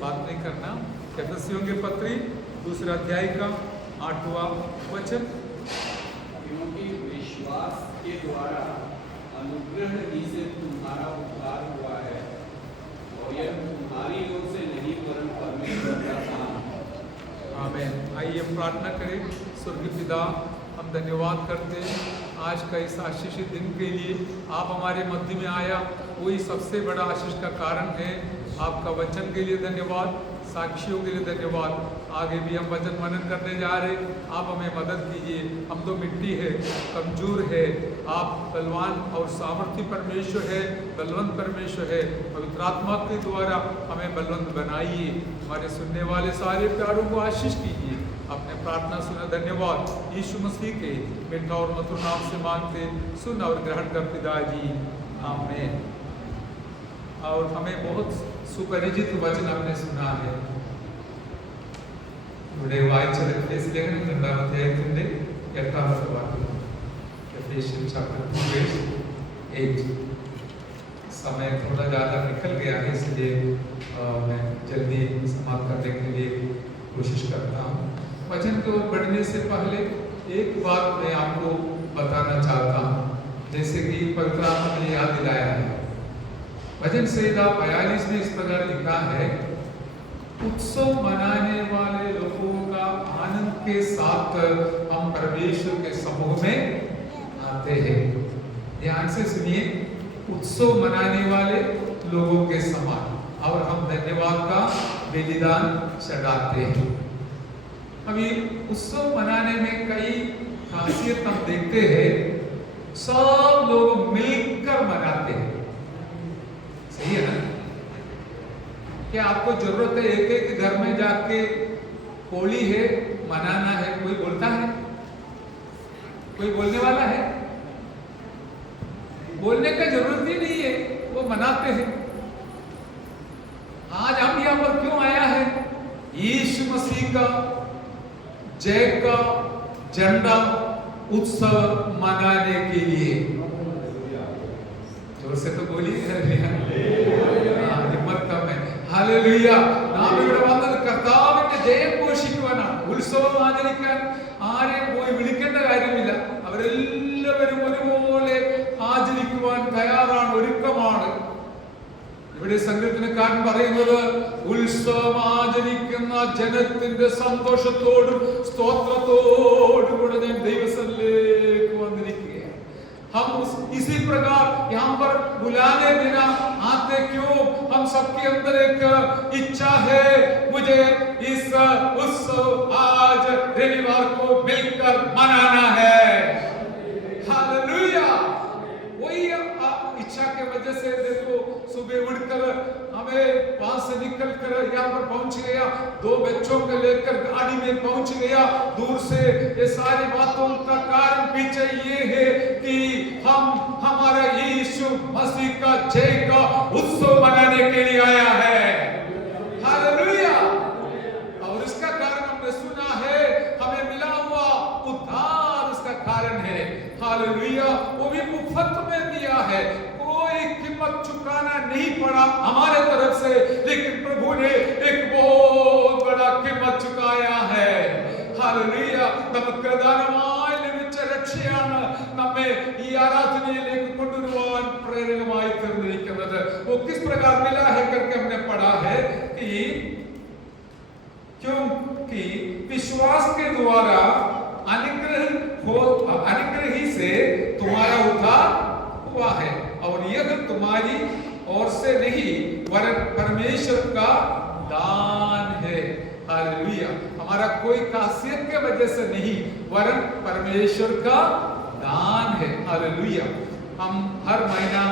बात नहीं करना। एफिसियों के पत्री 2 अध्याय का 8वां वचन। क्योंकि विश्वास के द्वारा अनुग्रह ही से तुम्हारा उद्धार हुआ है, और यह तुम्हारी ओर से नहीं वरन परमेश्वर का दान है। आमीन। आइए प्रार्थना करें। स्वर्गीय पिता, हम धन्यवाद करते हैं आज का इस आशीषित दिन के लिए। आप हमारे मध्य में आया, वही सबसे बड़ा आशीष का कारण है। आपका वचन के लिए धन्यवाद, साक्षियों के लिए धन्यवाद। आगे भी हम वचन मनन करने जा रहे, आप हमें मदद कीजिए। हम तो मिट्टी है, कमजोर है, आप बलवान और सामर्थ्य परमेश्वर है, बलवंत परमेश्वर है। पवित्र आत्मा के द्वारा हमें बलवंत बनाइए। हमारे सुनने वाले सारे प्यारों को आशीष कीजिए। अपने प्रार्थना सुना, धन्यवाद यीशु मसीह के मीठा और मधुर नाम से मांगते, सुन और ग्रहण कर पिताजी, आमीन। और हमें बहुत सुपरिचित वचन आपने सुना है। ഇവിടെ വായിച്ചത് എഫേസ്യ ലേഖനം 2-ാം അധ്യായത്തിന്റെ 8-ാമത്തെ വാക്യം। Ephesians chapter 2 verse 8। समय थोड़ा ज़्यादा निकल गया है, इसलिए मैं जल्दी समाप्त करने के लिए कोशिश करता हूँ। वचन को पढ़ने से पहले एक बात मैं आपको बताना चाहता हूँ, जैसे कि पवित्र आत्मा ने याद दिलाया है। वचन संहिता 42 में इस प्रकार लिखा है, उत्सव मनाने वाले लोगों का आनंद के साथ हम परमेश्वर के समूह में आते हैं। ध्यान से सुनिए, उत्सव मनाने वाले लोगों के समान, और हम धन्यवाद का बलिदान चढ़ाते हैं। अभी उत्सव मनाने में कई खासियत हम देखते हैं। सब लोग मिलकर मनाते हैं, सही है ना? क्या आपको जरूरत है एक एक घर में जाके होली है मनाना है? कोई बोलता है? कोई बोलने वाला है? बोलने का जरूरत ही नहीं है, वो मनाते हैं। आज हम यहाँ पर क्यों आया है? यीशु मसीह का जय का झंडा उत्सव मनाने के लिए। जोर से तो बोलिए, हिम्मत कम है। हालेलुया। നാം ഇവിടെ വന്നത് കർത്താവിന്റെ ജയം ഘോഷിക്കുവാനാണ്, ഉത്സവം ആചരിക്കാൻ ആരെയും പോയി വിളിക്കേണ്ട കാര്യമില്ല. അവരെല്ലാവരും ഒരുപോലെ ആചരിക്കുവാൻ തയ്യാറാണ്, ഒരുക്കമാണ്. ഇവിടെ സങ്കീർത്തനക്കാരൻ പറയുന്നത്, ഉത്സവം ആചരിക്കുന്ന ജനത്തിന്റെ സന്തോഷത്തോടും സ്തോത്രത്തോടും കൂടെ ഞാൻ ദൈവസന്നിധിയിലേക്ക് വന്നിരിക്കുകയാണ്। हम इसी प्रकार यहाँ पर बुलाने बिना आते क्यों? हम सबके अंदर एक इच्छा है, मुझे इस उत्सव आज रविवार को मिलकर मनाना है। हालेलुया। वही इच्छा के वजह से देखो, सुबह उठकर हमें वहां से निकल कर यहाँ पर पहुंच गया, 2 बच्चों को लेकर गाड़ी में पहुंच गया दूर से। ये सारी बातों का कारण पीछे ये है कि हम हमारा यीशु मसीह का जय का उत्सव मनाने के लिए आया है। हालेलुया। और इसका कारण हमने सुना है, हमें मिला हुआ उद्धार उसका कारण है। हालेलुया। वो भी मुफ्त में दिया है, कोई कीमत चुकाना नहीं पड़ा हमारे तरफ से, लेकिन प्रभु ने एक बहुत बड़ा कीमत चुकाया है। हालेलुया। നമുക്ക് പ്രധാനമായി ലഭിച്ച രക്ഷയാണ് നമ്മെ ഈ ആരാധനയിലേക്ക് കൊണ്ടുവരുവാൻ പ്രേരകമായി തീർന്നിരിക്കുന്നത്। वो किस प्रकार मिला है करके हमने पढ़ा है कि क्योंकि विश्वास के द्वारा अनुग्रह ही से तुम्हारा उद्धार हुआ है, और यह तुम्हारी ओर से नहीं वरन परमेश्वर का दान है। हालेलुया। हमारा कोई खासियत के वजह से नहीं, वरन परमेश्वर का दान है। हालेलुया। हम हर महीना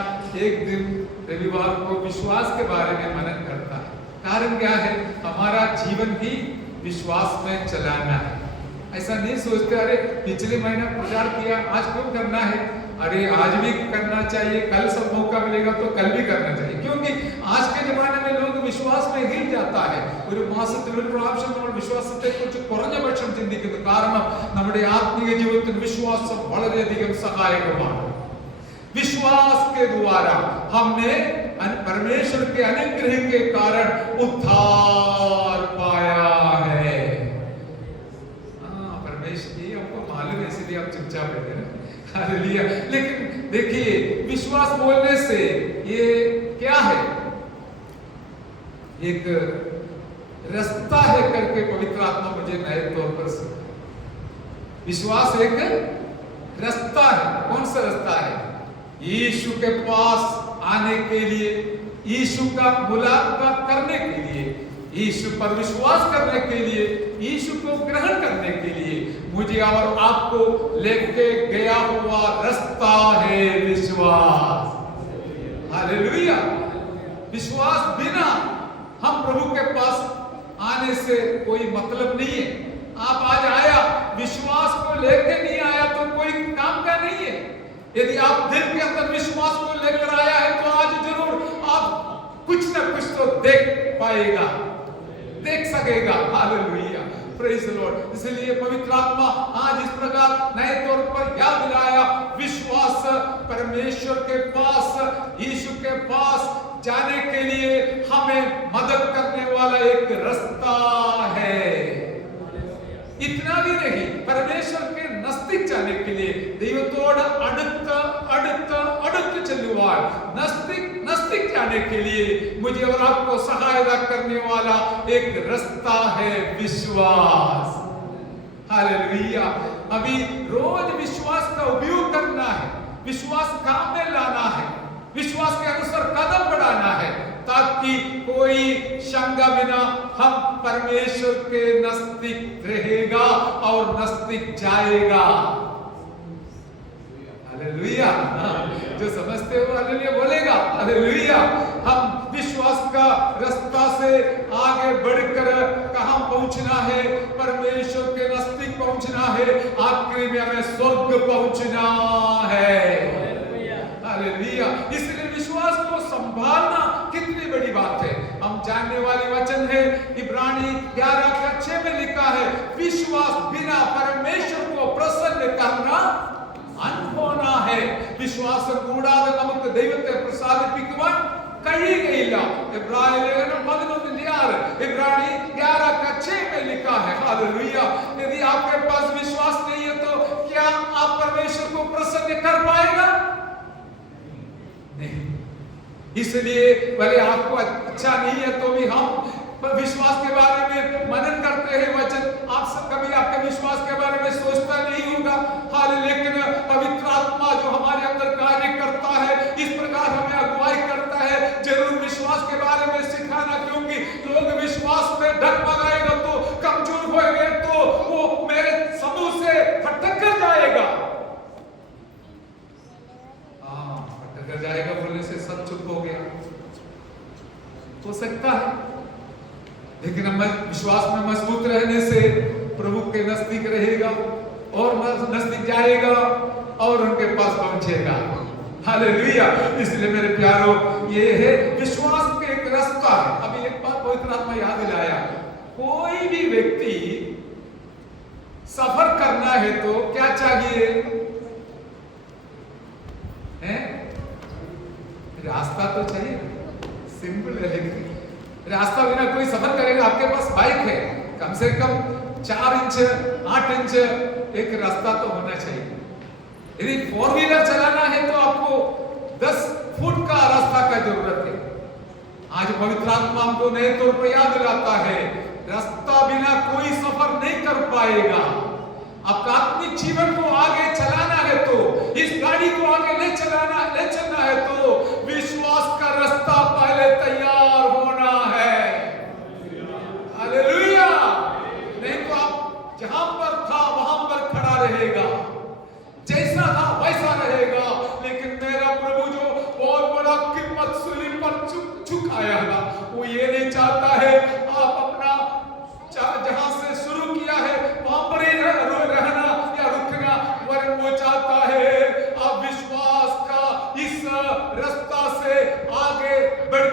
एक दिन रविवार को विश्वास के बारे में मनन करता है। कारण क्या है? हमारा जीवन ही विश्वास में चलाना है। ऐसा नहीं सोचते, अरे पिछले महीना प्रचार किया, आज क्यों करना है? अरे आज भी करना चाहिए, कल सब मौका मिलेगा तो कल भी करना चाहिए। क्योंकि आज के जमाने में लोग विश्वास में गिर जाता है। ഒരു മാസത്തിൽ ഒരു പ്രാവശ്യം നമ്മൾ വിശ്വാസത്തെക്കുറിച്ച് കുറഞ്ഞ പക്ഷം ചിന്തിക്കുന്നു. കാരണം നമ്മുടെ ആത്മീയ ജീവിതത്തിൽ വിശ്വാസം വളരെയധികം സഹായകമാണ്. विश्वास के द्वारा हमने परमेश्वर के अनुग्रह के कारण उद्धार पाया है। परमेश्वर, ये हमको मालूम है, इसलिए आप चुपचाप बैठे रहे। हालेलुया। लेकिन देखिए, विश्वास बोलने से ये क्या है? एक रास्ता है करके पवित्र आत्मा मुझे नए तौर पर से विश्वास एक रास्ता है। कौन सा रास्ता है? यीशु के पास आने के लिए, यीशु का मुलाकात करने के लिए, यीशु पर विश्वास करने के लिए, यीशु को ग्रहण करने के लिए मुझे और आपको लेके गया हुआ रास्ता है विश्वास। हालेलुया। विश्वास बिना हम प्रभु के पास आने से कोई मतलब नहीं है। आप आज आया, विश्वास को लेके नहीं आया तो कोई काम का नहीं है। यदि आप दिल के अंदर विश्वास को लेकर आया है तो आज जरूर आप कुछ ना कुछ तो देख पाएगा, देख सकेगा। Hallelujah, praise the Lord. इसलिए पवित्र आत्मा आज इस प्रकार नए तौर पर याद दिलाया, विश्वास परमेश्वर के पास, यीशु के पास जाने के लिए हमें मदद करने वाला एक रास्ता है। इतना भी नहीं, परमेश्वर के नजदीक जाने के लिए ദൈവത്തോട് അടുത്ത് ചെല്ലുവാൻ, नजदीक जाने के लिए मुझे और आपको सहायता करने वाला एक रास्ता है विश्वास। हालेलुया। अभी रोज विश्वास का उपयोग करना है, विश्वास काम में लाना है, विश्वास के अनुसार कदम बढ़ाना है, ताकि कोई शंका बिना हम परमेश्वर के नजदीक रहेगा और नजदीक जाएगा। हालेलुया। जो समझते हो हालेलुया बोलेगा। हालेलुया। हम विश्वास का रास्ता से आगे बढ़कर कहां पहुंचना है? परमेश्वर के नजदीक पहुंचना है, आखिरी में हमें स्वर्ग पहुंचना है। हालेलुया। इसलिए विश्वास को संभालना कितनी बड़ी बात है। हम जानने वाली वचन है, इब्रानी 11:6 में लिखा है, विश्वास बिना परमेश्वर को प्रसन्न करना अनहोना है। വിശ്വാസം കൂടാതെ നമുക്ക് ദൈവത്തെ പ്രസാദിപ്പിക്കുവാൻ കഴിയുകയില്ല। इब्रानी लेखन 11:6, इब्रानी 11:6 में लिखा है। हालेलुया। यदि आपके पास विश्वास नहीं है तो क्या आप परमेश्वर को प्रसन्न कर पाएगा? नहीं। इसलिए भले आपको अच्छा नहीं है तो भी हम विश्वास के बारे में मनन करते हैं। वचन आप सब कभी आपके विश्वास के बारे में सोचता नहीं होगा। हालेलुया। लेकिन पवित्र आत्मा जो हमारे अंदर कार्य करता है, इस प्रकार हमें अगुवाई करता है, जरूर विश्वास के बारे में सिखाना, क्योंकि लोग विश्वास में डगमगाएगा तो, कमजोर होएंगे तो वो मेरे समूह से भटक कर जाएगा। भटक जाएगा बोलने से सब चुप हो गया, हो सकता है। लेकिन हम विश्वास में मजबूत रहने से प्रभु के नजदीक रहेगा और नजदीक जाएगा और उनके पास पहुंचेगा। हालेलुया। इसलिए मेरे प्यारो, ये है विश्वास का एक रास्ता है। अभी एक बात पवित्र आत्मा याद दिलाया, कोई भी व्यक्ति सफर करना है तो क्या चाहिए? है रास्ता तो चाहिए। सिंपल है। रास्ता बिना कोई सफर करेगा? आपके पास बाइक है, कम से कम 4 इंच 8 इंच एक रास्ता तो होना चाहिए। यदि 4 व्हीलर चलाना है तो आपको 10 फुट का रास्ता का जरूरत है। आज पवित्र आत्मा हमको नए तौर पर याद दिलाता है, रास्ता बिना कोई सफर नहीं कर पाएगा। आपका आत्मिक जीवन को आगे चलाना है तो, इस गाड़ी को आगे ले चलना है तो विश्वास का रास्ता पहले तैयार होना है। हालेलुया। नहीं तो आप जहां पर था वहां पर खड़ा रहेगा, जैसा था वैसा रहेगा। लेकिन मेरा प्रभु जो बहुत बड़ा कीमत सूली पर चुकाया ना, वो ये नहीं चाहता है आप अपना जहां से शुरू किया है वहां पर ही रहना या रुकना, वरन वो चाहता है आप विश्वास का इस रास्ता से आगे बढ़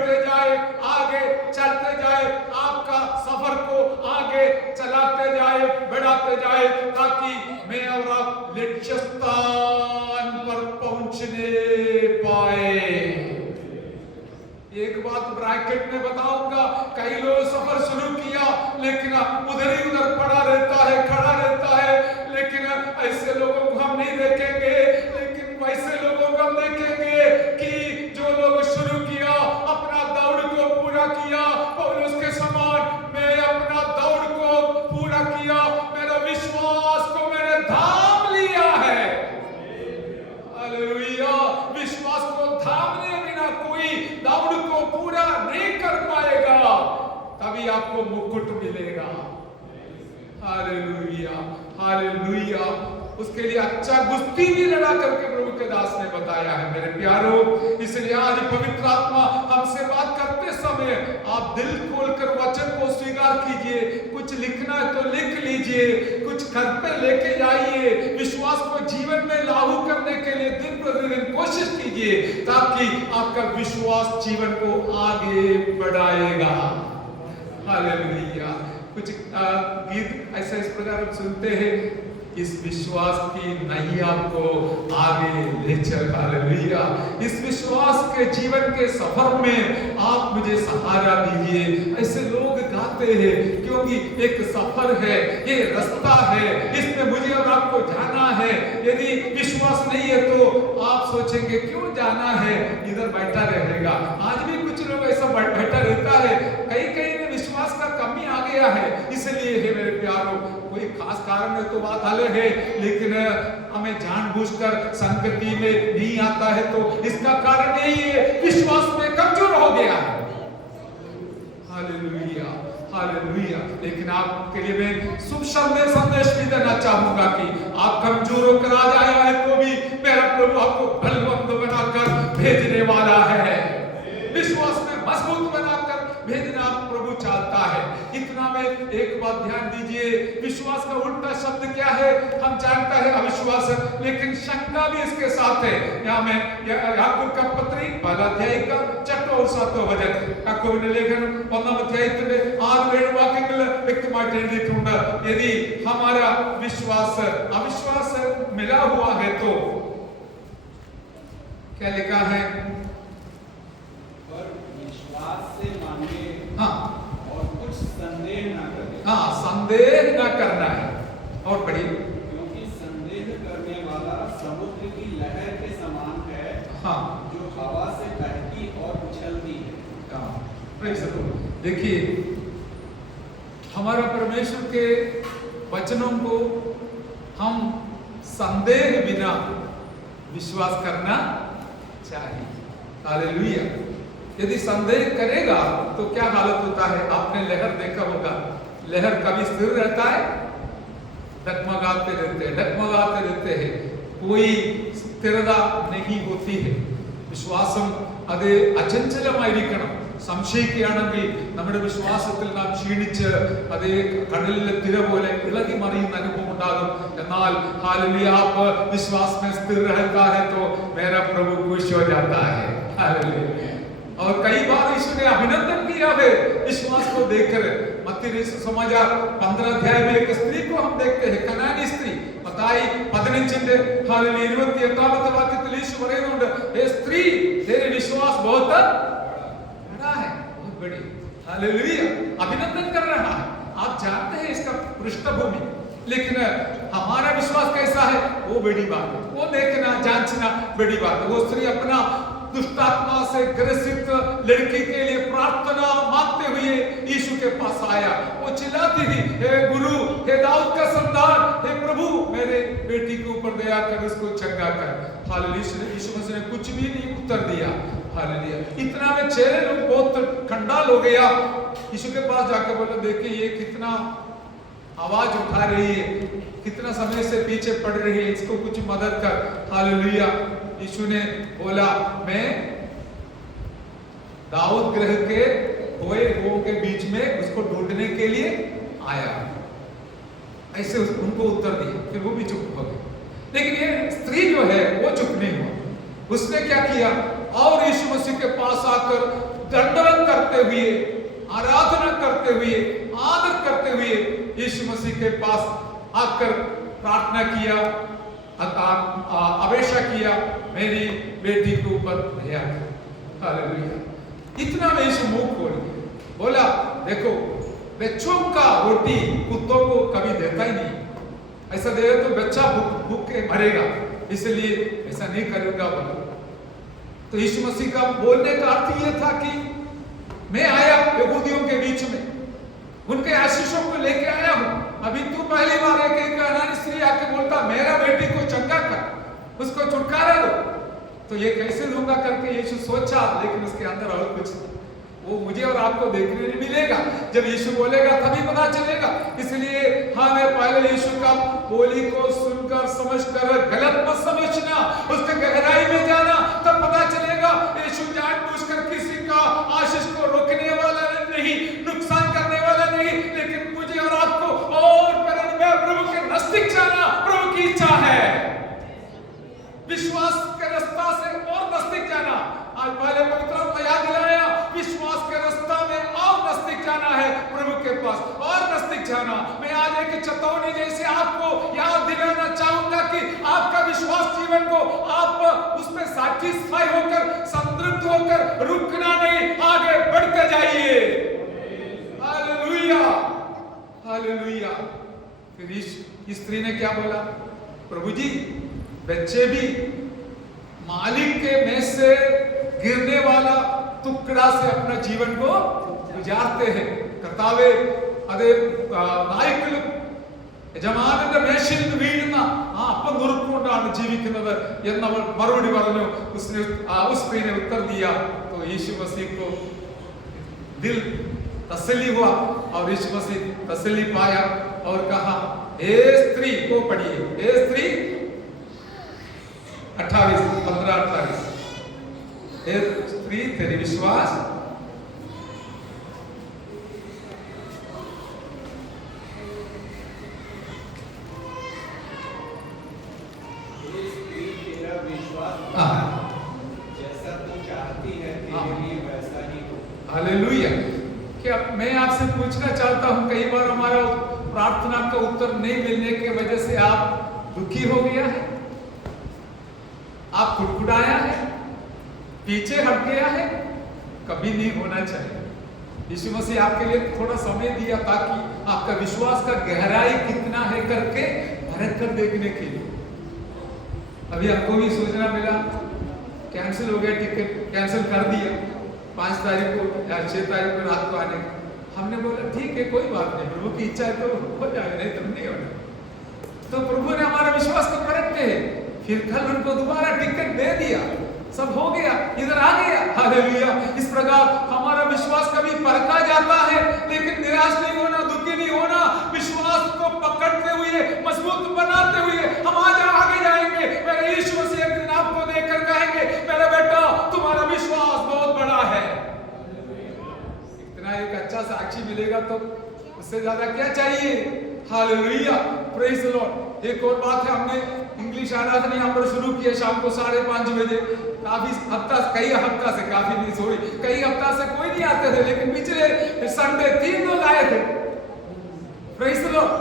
आपको मुकुट मिलेगा। Hallelujah, hallelujah. उसके लिए अच्छा कुश्ती भी लड़ा करके प्रभु के दास ने बताया है मेरे प्यारो। इसलिए आज पवित्र आत्मा हमसे बात करते समय आप दिल खोलकर वचन को स्वीकार कीजिए। कुछ लिखना है तो लिख लीजिए, कुछ घर पे लेके जाइए। विश्वास को जीवन में लागू करने के लिए दिन प्रतिदिन कोशिश कीजिए, ताकि आपका विश्वास जीवन को आगे बढ़ाएगा। हालेलुया। कुछ गीत ऐसा इस प्रकार हम सुनते हैं, इस विश्वास की नैया को आगे ले चल। हालेलुया। इस विश्वास के जीवन के सफर में आप मुझे सहारा दीजिए, ऐसे लोग गाते हैं, क्योंकि एक सफर है, ये रास्ता है, इसमें मुझे और आपको जाना है। यदि विश्वास नहीं है तो आप सोचेंगे क्यों जाना है, इधर बैठा रहेगा। आज भी कुछ लोग ऐसा बैठा रहता है, कई विश्वास का कमी आ गया है। इसलिए है मेरे प्यारों, कोई खास कारण है तो बात अलग है, लेकिन हमें जानबूझकर संगति में नहीं आता है तो इसका कारण यही है, विश्वास में कमजोर हो गया है। Hallelujah, hallelujah. लेकिन आपके लिए मैं शुभ संदेश भी देना चाहूंगा कि आप कमजोर होकर आ जाया है तो भी मेरा प्रभु आपको बलवंत बनाकर भेजने वाला है। विश्वास में मजबूत बनाकर भेजना प्रभु चाहता है। इतना में एक बात ध्यान दीजिए, विश्वास का उल्टा शब्द क्या है? हम जानता है अविश्वास, लेकिन शंका भी इसके साथ है। यहाँ में याकूब का पत्री 1 अध्याय का 6 और 7 वचन, याकूबिന്റെ ലേഖനം 1 അധ്യായത്തിന്റെ 6-7 വാക്യങ്ങൾ വ്യക്തമായിട്ട് എഴുതിയിട്ടുണ്ട്। यदि हमारा विश्वास अविश्वास मिला हुआ है तो क्या लिखा है? विश्वास से मांगे, हाँ, और कुछ संदेह न करें। हाँ, संदेह न करना है। और पढ़िए, क्योंकि संदेह करने वाला समुद्र की लहर के समान है, हाँ, जो हवा से बहती और उछलती है। देखिए, हमारा परमेश्वर के वचनों को हम संदेह बिना विश्वास करना चाहिए। हालेलुया। यदि संदेह करेगा तो क्या हालत होता है? आपने लहर देखा होगा, लहर कभी स्थिर रहता है? डगमगाते रहते हैं, कोई स्थिरता नहीं होती है। വിശ്വാസം അത് അചഞ്ചലമായിരിക്കണം. സംശയിക്കുകയാണെങ്കിൽ നമ്മുടെ വിശ്വാസത്തിൽ നാം ക്ഷീണിച്ച് അതേ കടലിലെ തിര പോലെ ഇളകി മറിയുന്ന അനുഭവം ഉണ്ടാകും. എന്നാൽ हालेलुया, आप विश्वास में स्थिर रहता है तो मेरा प्रभु खुश हो जाता है। हालेलुया। और कई बार यीशु ने अभिनंदन किया है विश्वास को देखकर। मत्ती समाचार 15 अध्याय में एक स्त्री को हम देखते हैं, कनानी स्त्री। मത്തായി 15ന്റെ 28ാമത്തെ വാക്യത്തിൽ യേശു പറയുന്നുണ്ട്, हे स्त्री, तेरे विश्वास बहुत बड़ा है, बहुत बड़ी। हालेलुया। अभिनंदन कर रहा है। आप जानते हैं इसका पृष्ठभूमि, लेकिन हमारा विश्वास कैसा है वो बड़ी बात है, वो देखना जांचना बड़ी बात है। वो स्त्री अपना दुष्टात्मा से ग्रसित लड़की के लिए प्रार्थना मांगते हुए यीशु के पास आया। वो चिल्लाती थी, हे गुरु, हे दाऊद का संतान, हे प्रभु, मेरे बेटी के ऊपर दया कर, इसको चंगा कर। हालेलुया। यीशु मसीह ने कुछ भी नहीं उत्तर दिया। हालेलुया। इतना में चेहरे लोग बहुत खंडाल हो गया। यीशु के पास जाकर बोला, देखिए ये कितना आवाज उठा रही है, कितना समय से पीछे पड़ रही है, इसको कुछ मदद कर। हालेलुया। यीशु ने बोला, मैं दाऊद गृह के खोए हुओं के बीच में उसको ढूंढने के लिए आया। ऐसे उनको उत्तर दिया, फिर वो भी चुप हो गए। लेकिन ये स्त्री जो है वो चुप नहीं हुआ। उसने क्या किया? और यीशु मसीह के पास आकर दंडवत करते हुए, आराधना करते हुए, आदर करते हुए यीशु मसीह के पास आकर प्रार्थना किया, अपेक्षा किया, मेरी बेटी के ऊपर दया कर। हालेलुया। इतना में यीशु मुंह खोल गया, बोला, देखो, बच्चों का रोटी कुत्तों को कभी देता ही नहीं, ऐसा देगा तो बच्चा भूख के मरेगा, इसलिए ऐसा नहीं करूंगा बोला। तो यीशु मसीह का बोलने का अर्थ यह था कि मैं आया यहूदियों के बीच में, उनके आशीषों को लेके आया हूं। अभी तू पहली बार एक कनानी स्त्री आके बोलता, मेरा बेटी को चंगा कर, उसको छुटकारा दो, तो ये कैसे दूंगा करके यीशु सोचा, लेकिन उसके अंदर और कुछ वो मुझे और आपको देखने नहीं मिलेगा। जब यीशु बोलेगा तभी पता चलेगा। इसलिए हमें पहले यीशु का बोली को सुनकर समझकर गलत मत समझना, उसके गहराई में जाना, तब पता चलेगा। यीशु जानबूझकर किसी का आशीष को रोकने वाला नहीं, नुकसान करने वाला नहीं, लेकिन मुझे और आपको और प्रभु के नजदीक जाना प्रभु की इच्छा है। विश्वास के रास्ता से और नजदीक जाना। आज पहले पवित्र आत्मा याद दिलाया, विश्वास के रास्ता में और नजदीक जाना है प्रभु के पास, और नजदीक जाना। मैं आज एक चेतावनी जैसे आपको याद दिलाना चाहूंगा कि आपका विश्वास जीवन को आप उसमें सैटिस्फाई होकर, संतृप्त होकर रुकना नहीं, आगे बढ़ते जाइए। Hallelujah, hallelujah. फिर इस स्त्री ने क्या बोला? प्रभु जी, बच्चे भी मालिक के मेज से गिरने वाला टुकड़ा से अपना जीवन को गुजारते हैं। കർത്താവേ, അതേ നായ്ക്കളും യജമാനന്റെ മേശയിൽ നിന്ന് വീഴുന്ന ആ അപ്പം നുറുക്കൊണ്ടാണ് ജീവിക്കുന്നത് എന്നവൾ മറുപടി പറഞ്ഞു। उस स्त्री ने उत्तर दिया तो यीशु मसीह को दिल तसल्ली हुआ और यीशु मसीह तसल्ली पाया और कहा, हे स्त्री, को पढ़िए, हे स्त्री 15-28, हे स्त्री, तेरी विश्वास जैसा तू चाहती है तेरे लिए वैसा ही हो। हालेलुया। क्या मैं आपसे पूछना चाहता हूं, कई बार हमारा प्रार्थना का उत्तर नहीं मिलने की वजह से आप दुखी हो गया है, आप कुड़कुड़ाया है, पीछे हट गया है? कभी नहीं होना चाहिए। यीशु मसीह आपके लिए थोड़ा समय दिया ताकि आपका विश्वास का गहराई कितना है करके परख कर देखने के लिए। अभी आपको भी सूचना मिला, कैंसिल हो गया, टिकट कैंसिल कर दिया 5 तारीख को या 6 तारीख को रात को आने का। हमने बोला ठीक है, कोई बात नहीं, प्रभु की इच्छा है तो हो जाएगा, नहीं तो नहीं होना। तो प्रभु ने हमारा विश्वास को परखते हैं, फिर कल उनको दोबारा टिकट दे दिया, सब हो गया, इधर आ गया। हालेलुया। इस प्रकार हमारा विश्वास कभी परखा जाता है, लेकिन निराश नहीं होना, दुखी नहीं होना, विश्वास को पकड़ते हुए, मजबूत बनाते हुए हम आज आगे जाएंगे। मेरे यीशु मसीह एक दिन आपको देखकर कहेंगे, मेरा बेटा, तुम्हारा विश्वास बहुत बड़ा है। इतना एक अच्छा साक्षी मिलेगा तो उससे ज्यादा क्या चाहिए? Hallelujah, praise the Lord. एक और बात है, हमने इंग्लिश आराधना यहाँ पर शुरू किया शाम को 5:30 बजे। कई हफ्ता से कई हफ्ता से कोई नहीं आते थे, लेकिन पिछले संडे 3 लोग आए थे। Praise the Lord.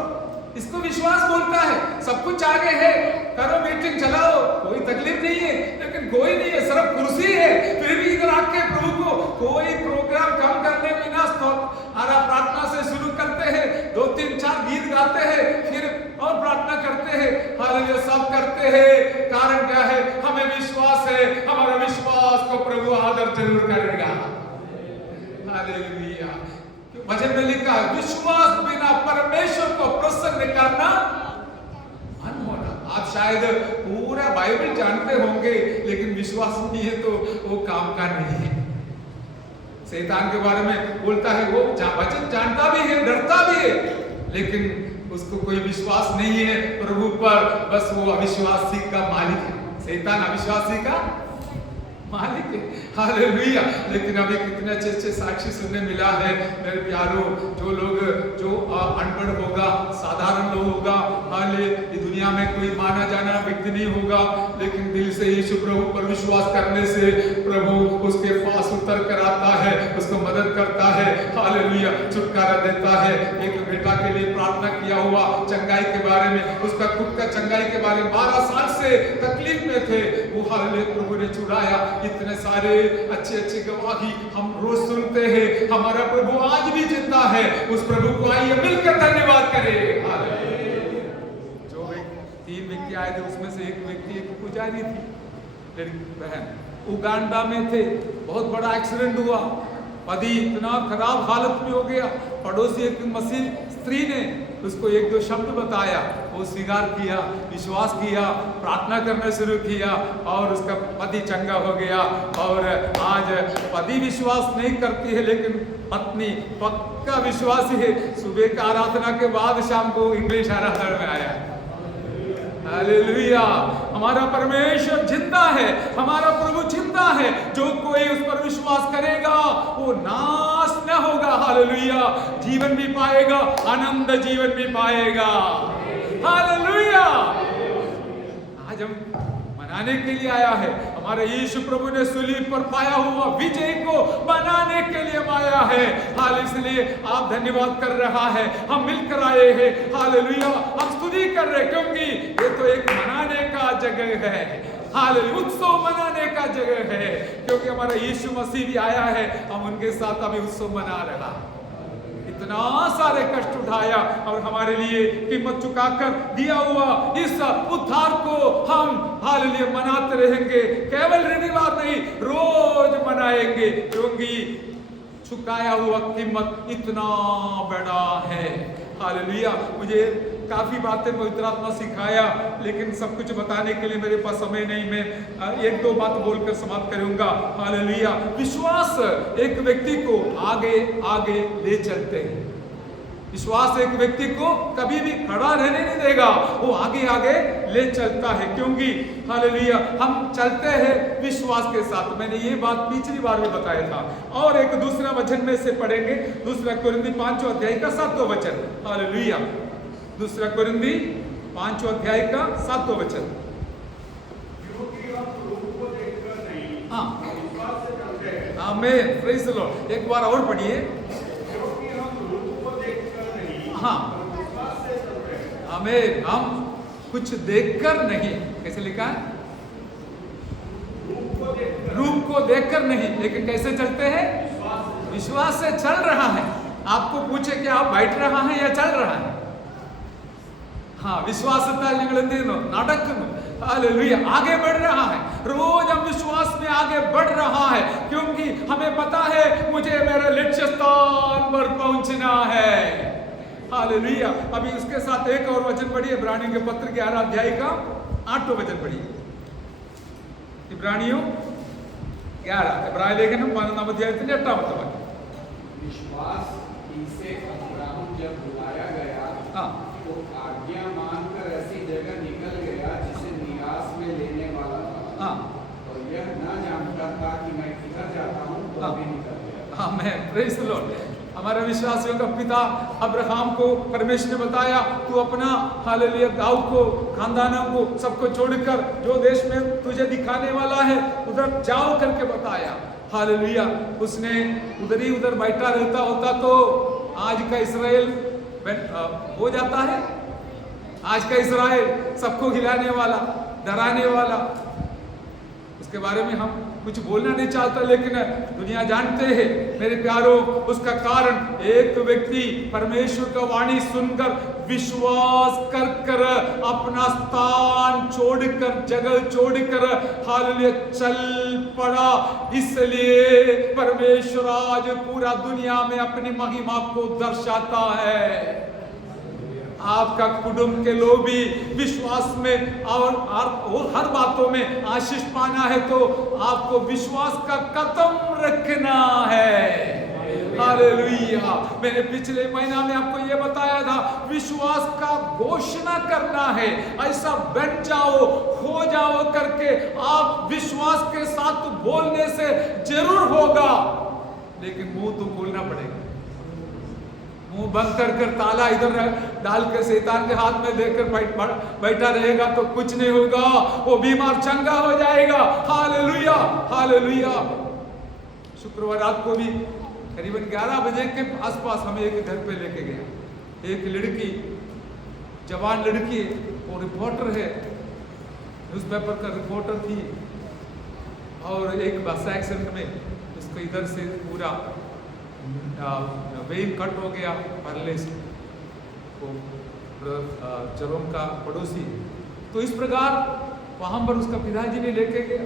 इसको विश्वास बोलता है। सब कुछ आगे है, करो मीटिंग चलाओ, कोई तकलीफ नहीं है, लेकिन कोई नहीं है, सिर्फ कुर्सी है। फिर भी इधर आके प्रभु को कोई प्रोग्राम कम करने बिना प्रार्थना से शुरू करते हैं, 2-3-4 गीत गाते हैं, फिर और प्रार्थना करते हैं। हालेलुया, सब करते हैं। कारण क्या है? हमें विश्वास है, हमारा विश्वास को प्रभु आदर जरूर करेगा। हालेलुया। वचन में लिखा है, विश्वास बिना परमेश्वर को प्रसन्न करना मन होना। आप शायद पूरा बाइबल जानते होंगे, लेकिन विश्वास नहीं है तो वो काम का नहीं है। शैतान के बारे में बोलता है, वो वचन जानता भी है, डरता भी है, लेकिन उसको कोई विश्वास नहीं है प्रभु पर, बस वो अविश्वासी का मालिक है। शैतान अविश्वासी का मालिक है। हालेलुया। लेकिन अभी कितने अच्छे साक्षी सुनने मिला है मेरे प्यारों। जो अनपढ़ होगा, साधारण लोग होगा, हाले ये दुनिया में कोई माना जाना व्यक्ति नहीं होगा, लेकिन दिल से यीशु प्रभु पर विश्वास करने से प्रभु उसके पास उतर कर आता है, उसको मदद करता है। हालेलुया, छुटकारा देता है। एक बेटा के लिए प्रार्थना किया हुआ, चंगाई के बारे में, उसका खुद का चंगाई के बारे में 12 साल से तकलीफ में थे, वो हालेलुया प्रभु ने छुड़ाया। इतने सारे अच्छे गवाही हम रोज सुनते हैं। हमारा प्रभु आज भी जिंदा है। उस प्रभु को आइए मिलकर धन्यवाद करें। जो 3 व्यक्ति आए थे, उसमें से एक व्यक्ति एक पुजारी थी, बहन, उगांडा में थे। बहुत बड़ा एक्सीडेंट हुआ, पति इतना खराब हालत में हो गया, पड़ोसी एक मसीह स्त्री ने उसको एक दो शब्द बताया, वो स्वीकार किया, विश्वास किया, प्रार्थना करना शुरू किया और उसका पति चंगा हो गया। और आज पति विश्वास नहीं करती है लेकिन पत्नी पक्का विश्वासी है। सुबह का आराधना के बाद शाम को इंग्लिश आराधना में आया। हालेलुया! हमारा परमेश्वर जिंदा है, हमारा प्रभु जिंदा है। जो कोई उस पर विश्वास करेगा वो नाश न होगा। हालेलुया! जीवन भी पाएगा, आनंद जीवन भी पाएगा। हालेलुया! आज हम मनाने के लिए आया है। हमारे यीशु प्रभु ने सूलीब पर पाया हुआ विजय को बनाने के लिए आया है। हाल इसलिए आप धन्यवाद कर रहा है, हम मिलकर आए हैं। हालेलुया! हम स्तुति कर रहे क्योंकि ये तो एक मनाने का जगह है। हालेलुया! उत्सव मनाने का जगह है क्योंकि हमारा यीशु मसीह भी आया है। हम उनके साथ अभी उत्सव मना रहा। इतना सारे कष्ट उठाया और हमारे लिए कीमत चुकाकर दिया हुआ इस उद्धार को हम हालेलुया मनाते रहेंगे। केवल रविवार नहीं, रोज मनाएंगे क्योंकि चुकाया हुआ कीमत इतना बड़ा है। हालेलुया! मुझे काफी बातें पवित्र आत्मा सिखाया लेकिन सब कुछ बताने के लिए मेरे पास समय नहीं। मैं एक दो बात बोलकर समाप्त करूंगा। हालेलुया! विश्वास एक व्यक्ति को आगे आगे ले चलते हैं। विश्वास एक व्यक्ति को कभी भी खड़ा रहने नहीं देगा, वो आगे आगे ले चलता है क्योंकि हालेलुया हम चलते हैं विश्वास के साथ। मैंने ये बात पिछली बार भी बताया था। और एक दूसरा वचन में से पढ़ेंगे, दूसरा कुरिन्थी 5 अध्याय का 7वां वचन। हालेलुया! दूसरा कुरिन्थी 5 अध्याय का 7वां वचन। हाँ, आमीन, प्रेज़ द लॉर्ड। एक बार और पढ़िए। हाँ, आमीन। हम कुछ देखकर नहीं, कैसे लिखा है? रूप को देखकर नहीं, लेकिन कैसे चलते हैं? विश्वास से चल रहा है। आपको पूछे कि आप बैठ रहा है या चल रहा है? हाँ, विश्वासताल നടക്കുന്നു। हालेलुया! आगे बढ़ रहा है। रोज हम विश्वास में आगे बढ़ रहा है क्योंकि हमें पता है मुझे मेरे लक्ष्य स्थान पर पहुंचना है। हालेलुया! अभी उसके साथ एक और वचन पढ़िए, इब्रानियों के पत्र 11 अध्याय का 8वां वचन पढ़िए। इब्रानियों 11 इब्रानी लेखन 12वां अध्याय 8वां वचन। विश्वास से अब्राहम जब बुलाया गया तो आज्ञा मानकर ऐसी जगह निकल गया जिसे निवास में लेने वाला था। और यह न जानता था कि मैं किधर जाता हूँ, तो अभी निकल गया। आमीन, प्रेज़ द लॉर्ड। हमारे विश्वासियों का पिता अब्राहम को परमेश्वर ने बताया तू अपना हालेलुया गांव को, खानदानों को, सबको छोड़कर जो देश में तुझे दिखाने वाला है उधर जाओ करके बताया। हालेलुया! उसने उधर ही उधर बैठा रहता होता तो आज का इस्राएल हो जाता है। आज का इस्राएल सबको हिलाने वाला, डराने वाला, उसके बारे में हम कुछ बोलना नहीं चाहता लेकिन दुनिया जानते हैं मेरे प्यारों। उसका कारण एक व्यक्ति परमेश्वर का वाणी सुनकर विश्वास कर कर अपना स्थान छोड़कर, जगह छोड़कर हालेलुया चल पड़ा। इसलिए परमेश्वर आज पूरा दुनिया में अपनी महिमा को दर्शाता है। आपका कुटुंब के लोग भी विश्वास में और हर बातों में आशीष पाना है तो आपको विश्वास का कदम रखना है। हालेलुया! मैंने पिछले महीना में आपको यह बताया था, विश्वास का घोषणा करना है। ऐसा बन जाओ, हो जाओ करके आप विश्वास के साथ बोलने से जरूर होगा, लेकिन मुंह तो बोलना पड़ेगा। मुंह बंद कर कर ताला इधर डाल कर शैतान के हाथ में देकर बैठा रहेगा तो कुछ नहीं होगा, वो बीमार चंगा हो जाएगा। हालेलुया! हालेलुया! शुक्रवार रात को भी करीबन 11 बजे के आसपास हमें एक घर पे लेके गया। एक लड़की, जवान लड़की, वो रिपोर्टर है, न्यूज़पेपर का रिपोर्टर थी और एक बस एक्सीडेंट में उसको इधर से पूरा वेन कट हो गया, पैरालिस। वो जरोम का पड़ोसी। तो इस प्रकार वहां पर उसका पिताजी ने लेके गया।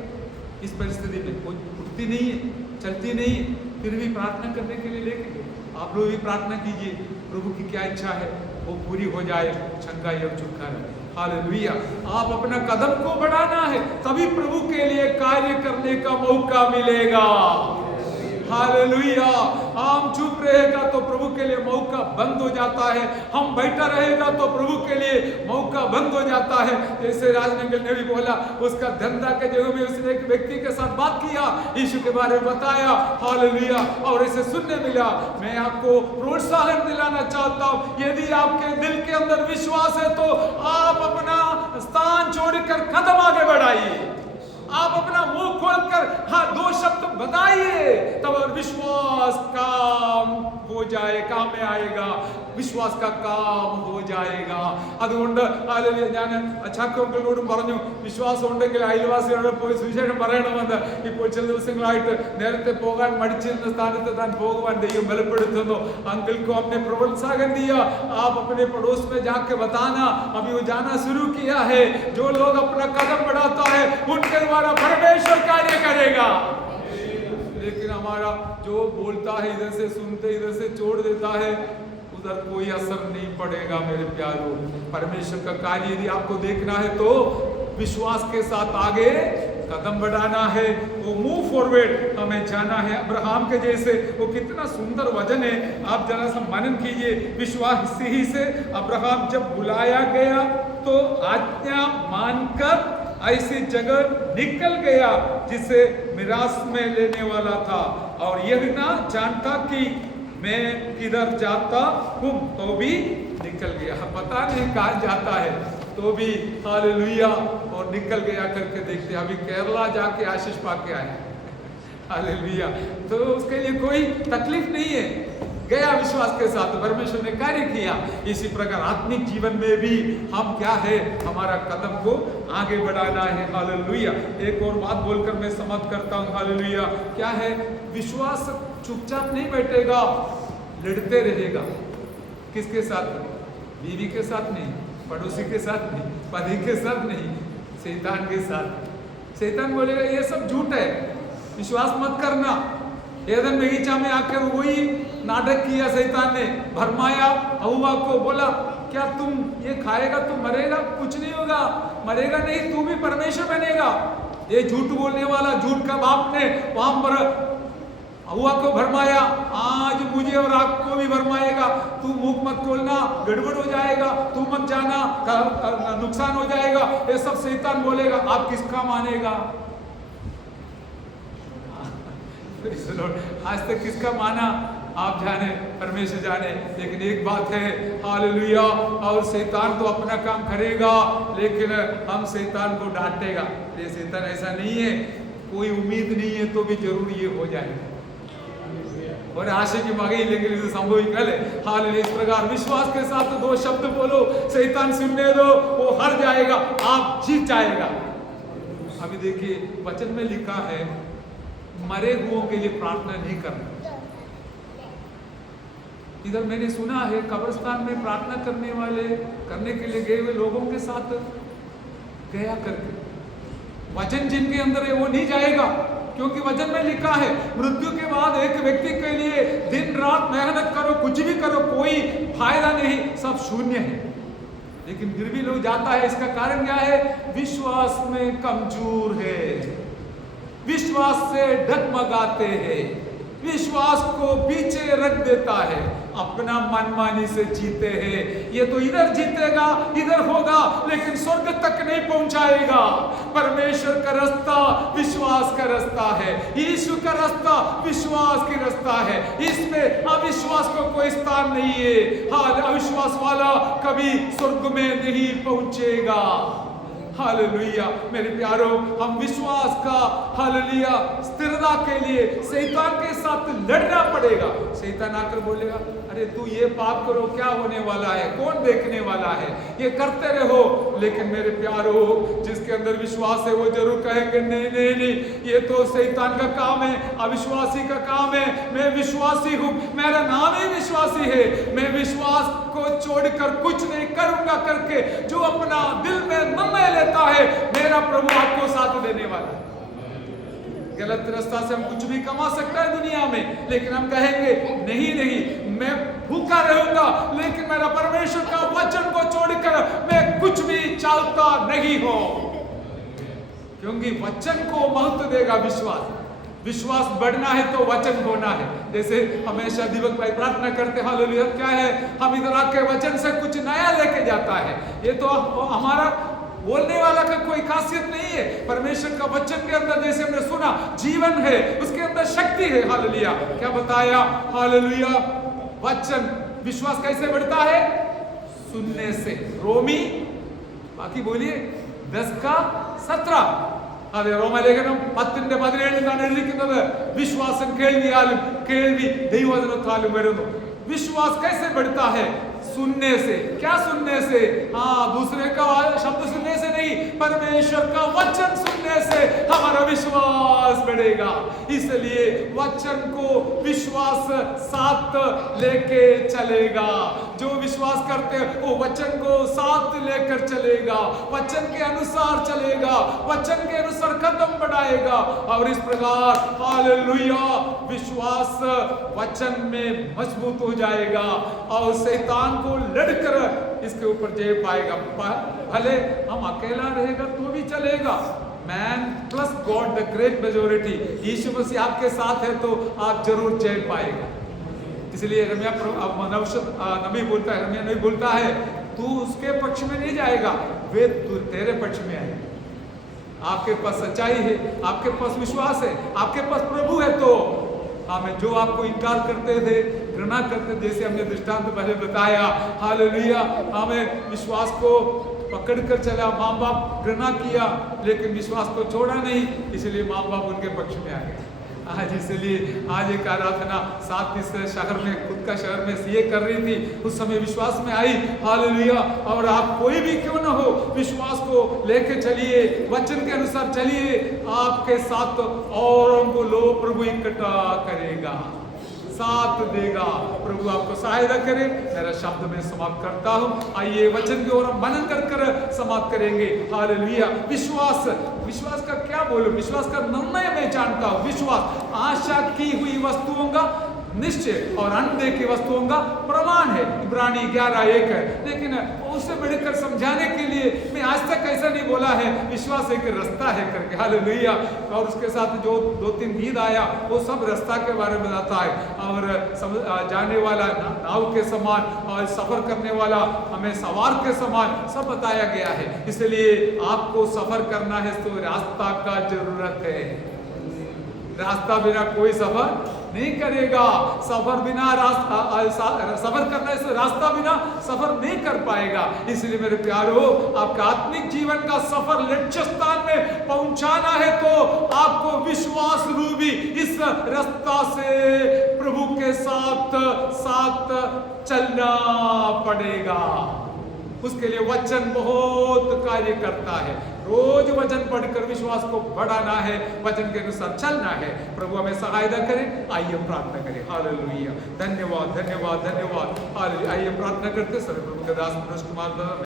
इस परिस्थिति में कोई उठती नहीं है, चलती नहीं है, फिर भी प्रार्थना करने के लिए लेके गए। आप लोग भी प्रार्थना कीजिए, प्रभु की क्या इच्छा है वो पूरी हो जाए, शंका एवं छुटकारा। हालेलुया। आप अपना कदम को बढ़ाना है, तभी प्रभु के लिए कार्य करने का मौका मिलेगा। हालेलुया। हम चुप रहेगा तो प्रभु के लिए मौका बंद हो जाता है, हम बैठा रहेगा तो प्रभु के लिए मौका बंद हो जाता है। जैसे राजनंगल ने भी बोला, उसका धंधा के जगह में उसने एक व्यक्ति के साथ बात किया, यीशु के बारे में बताया। हालेलुया। और इसे सुनने मिला। मैं आपको प्रोत्साहन दिलाना चाहता हूं, यदि आपके दिल के अंदर विश्वास है तो आप अपना स्थान छोड़कर कदम आगे बढ़ाइए। आप अपना मुंह खोलकर हाँ 2 शब्द बताइए, तब और विश्वास काम हो जाए, काम में आएगा, വിശ്വാസ काम हो जाएगा. അതുകൊണ്ട് ഞാൻ അച്ചാക്കോക്കളോടും പറഞ്ഞു, വിശ്വാസം ഉണ്ടെങ്കിൽ അയൽവാസികളോട് പോയി സുവിശേഷം പറയണമെന്ന്. ഇപ്പോൾ ചില ദിവസങ്ങളായിട്ട് നേരത്തെ പോകാൻ മടിച്ചിരുന്ന സ്ഥാനത്ത് താൻ പോകുവാൻ ദൈവം ബലപ്പെടുത്തുന്നു. अंकल को हमने प्रोत्साहन दिया, आप अपने पड़ोस में जाके बताना. अभी वो जाना शुरू किया है. जो लोग अपना कदम बढ़ाता है उनके द्वारा परमेश्वर कार्य करेगा. लेकिन हमारा जो बोलता है इधर से सुनते इधर से छोड़ देता है, उधर कोई असर नहीं पड़ेगा. मेरे प्यारों, परमेश्वर का कार्य यदि आपको देखना है तो विश्वास के साथ आगे कदम बढ़ाना है, वो मूव फॉरवर्ड हमें जाना है. अब्राहम के जैसे वो कितना सुंदर वचन है, आप जरा सा मनन कीजिए. विश्वास ही से अब्राहम जब बुलाया गया तो आज्ञा मानकर ऐसी जगह निकल गया जिसे मिरास में लेने वाला था, और यह ना जानता कि मैं किधर जाता हूँ, तो भी निकल गया. पता नहीं कहाँ जाता है तो भी हालेलुया, और निकल गया करके देखते. अभी केरला जाके आशीष पाके आए. हालेलुया. तो उसके लिए कोई तकलीफ नहीं है, गया विश्वास के साथ, परमेश्वर ने कार्य किया. इसी प्रकार आत्मिक जीवन में भी हम क्या है, हमारा कदम को आगे बढ़ाना है. हालेलुया. एक और बात बोलकर मैं समाप्त करता हूँ. हालेलुया. क्या है, विश्वास चुपचाप नहीं बैठेगा, लड़ते रहेगा. किसके साथ? बीवी के साथ नहीं, पड़ोसी के साथ नहीं, पति के साथ नहीं, शैतान के साथ. शैतान बोलेगा ये सब झूठ है, विश्वास मत करना. एदन बगीचा में आकर वही नाटक किया शैतान ने, भरमाया हव्वा को. बोला क्या तुम ये खाएगा तो मरेगा? कुछ नहीं होगा, मरेगा नहीं, तू भी परमेश्वर बनेगा. ये झूठ बोलने वाला, झूठ का बाप ने वहां पर हव्वा को भरमाया. आज मुझे और आपको भी भरमाएगा. तू मुख मत खोलना, गड़बड़ हो जाएगा, तू मत जाना, नुकसान हो जाएगा. ये सब शैतान बोलेगा. आप किसका मानेगा? आज तक किसका माना आप जाने, परमेश्वर जाने. लेकिन एक बात है, हालेलुया, और शैतान तो अपना काम करेगा, लेकिन हम शैतान को डांटेगा. ये शैतान ऐसा नहीं है, कोई उम्मीद नहीं है तो भी जरूर ये हो जाएगा. और आशा की मांगे लेकिन इसे संभविकल है. हालेलुया. इस प्रकार विश्वास के साथ 2 शब्द बोलो, शैतान सुनने दो, वो हार जाएगा, आप जीत जाएगा. अभी देखिए वचन में लिखा है, मरे हुओं के लिए प्रार्थना नहीं करना. इधर मैंने सुना है कब्रिस्तान में प्रार्थना करने के लिए गए हुए लोगों के साथ गया करके, वचन जिनके अंदर है वो नहीं जाएगा. क्योंकि वचन में लिखा है, मृत्यु के बाद एक व्यक्ति के लिए दिन रात मेहनत करो, कुछ भी करो, कोई फायदा नहीं, सब शून्य है. लेकिन फिर भी लोग जाता है. इसका कारण क्या है? विश्वास में कमजोर है, विश्वास से डगमगाते हैं, विश्वास को पीछे रख देता है, अपना मनमानी से जीते हैं. ये तो इधर जीतेगा, इधर होगा, लेकिन स्वर्ग तक नहीं पहुंचाएगा. परमेश्वर का रास्ता विश्वास का रास्ता है, यीशु का रास्ता विश्वास की रास्ता है. इसमें अविश्वास को कोई स्थान नहीं है. हाँ, अविश्वास वाला कभी स्वर्ग में नहीं पहुंचेगा. हालेलुया. मेरे प्यारों, हम विश्वास का हालेलुया स्थिरता के लिए शैतान के साथ लड़ना पड़ेगा. शैतान आकर बोलेगा, अरे तू ये पाप करो, क्या होने वाला है, कौन देखने वाला है, ये करते रहो. लेकिन मेरे प्यारों, जिसके अंदर विश्वास है वो जरूर कहेंगे, नहीं नहीं नहीं, ये तो शैतान का काम है, अविश्वासी का काम है. मैं विश्वासी हूँ, मेरा नाम ही विश्वासी है. मैं विश्वास को छोड़कर कुछ नहीं करूंगा करके जो अपना दिल में निर्णय लेता है, मेरा प्रभु आपको साथ देने वाला है. गलत रास्ता से हम कुछ भी कमा सकता है दुनिया में, लेकिन हम कहेंगे नहीं नहीं, मैं भूखा रहूंगा, लेकिन मेरा परमेश्वर का वचन को छोड़कर मैं कुछ भी चाहता नहीं हूं, क्योंकि वचन को महत्व देगा विश्वास। विश्वास बढ़ना है तो वचन होना है। जैसे हमेशा दीपक भाई प्रार्थना करते हैं, हालेलुया, क्या है, हम इधर आके वचन से कुछ नया लेके जाता है। ये तो हमारा बोलने वाला का कोई खासियत नहीं है। परमेश्वर का वचन के अंदर जैसे हमने सुना जीवन है, उसके अंदर शक्ति है। हालेलुया, क्या बताया, हालेलुया, वचन, विश्वास कैसे बढ़ता है? सुनने से। रोमी, बाकी बोलिए 10:17. അതെ, റോമാലേഖനം 10:17 എഴുതിയിരിക്കുന്നത് വിശ്വാസം കേൾവിയാലും കേൾവി ദൈവവചനത്താലും വരുന്നു. विश्वास कैसे बढ़ता है? सुनने से. क्या सुनने से? हाँ, दूसरे का शब्द सुनने से नहीं, परमेश्वर का वचन सुनने से हमारा विश्वास बढ़ेगा। इसलिए वचन को विश्वास साथ लेके चलेगा। जो विश्वास करते हैं वो वचन को साथ लेकर चलेगा, वचन के अनुसार चलेगा, वचन के अनुसार कदम बढ़ाएगा, और इस प्रकार हालेलुया विश्वास वचन में मजबूत हो जाएगा और शैतान को लड़कर इसके ऊपर जय पाएगा। भले हम अकेला रहेगा तो भी चलेगा। Man plus God the great majority, यीशु मसीह आपके साथ है तो आप जरूर जय पाएगा। इसलिए रम्या नबी बोलता है, रम्या नहीं बोलता है, तू उसके पक्ष में नहीं जाएगा, वे तेरे पक्ष में आएगा। आपके पास सच्चाई है, आपके पास विश्वास है, आपके पास प्रभु है, तो हमें जो आपको इनकार करते थे, घृणा करते, जैसे हमने दृष्टांत पहले बताया, हालेलुया, हमें विश्वास को पकड़कर चला। माँ बाप घृणा किया लेकिन विश्वास को छोड़ा नहीं, इसलिए माँ बाप उनके पक्ष में आ गए। आज इसलिए आज एक आराधना साथ इस शहर में, खुद का शहर में सीए कर रही थी, उस समय विश्वास में आई। हालेलुया, और आप कोई भी क्यों ना हो, विश्वास को लेके चलिए, वचन के अनुसार चलिए, आपके साथ औरों को लो प्रभु इकट्ठा करेगा, साथ देगा। प्रभु आपको सहायता करे। मेरा शब्द में समाप्त करता हूं। आइए वचन की ओर हम मनन कर समाप्त करेंगे। हालेलुया, विश्वास, विश्वास का क्या बोलूं, विश्वास का निर्णय मैं जानता हूं। विश्वास आशा की हुई वस्तुओं का निश्चय और अनदेखी वस्तुओं का प्रमाण है, इब्रानी 11:1 है। लेकिन उसे बढ़कर समझाने के लिए मैं आज तक ऐसा नहीं बोला है विश्वास एक रास्ता है करके। हालेलुया, और उसके साथ जो 2-3 गीत आया वो सब रास्ता के बारे में बताता है, और जाने वाला नाव के समान और सफर करने वाला हमें सवार के समान सब बताया गया है। इसलिए आपको सफर करना है तो रास्ता का जरूरत है। रास्ता बिना कोई सफर नहीं करेगा। सफर बिना सफर करने से रास्ता बिना सफर नहीं कर पाएगा। इसलिए मेरे प्यारो, आपका आत्मिक जीवन का सफर लक्ष्य स्थान में पहुंचाना है तो आपको विश्वास रूपी इस रास्ता से प्रभु के साथ चलना पड़ेगा। उसके लिए वचन बहुत कार्य करता है। रोज वचन पढ़कर विश्वास को बढ़ाना है, वचन के अनुसार चलना है। प्रभु हमें सहायता करें। आइए प्रार्थना करें। हालेलुया, धन्यवाद धन्यवाद धन्यवाद। हालेलुया, आइए प्रार्थना करते सर प्रभु के दास मनोज कुमार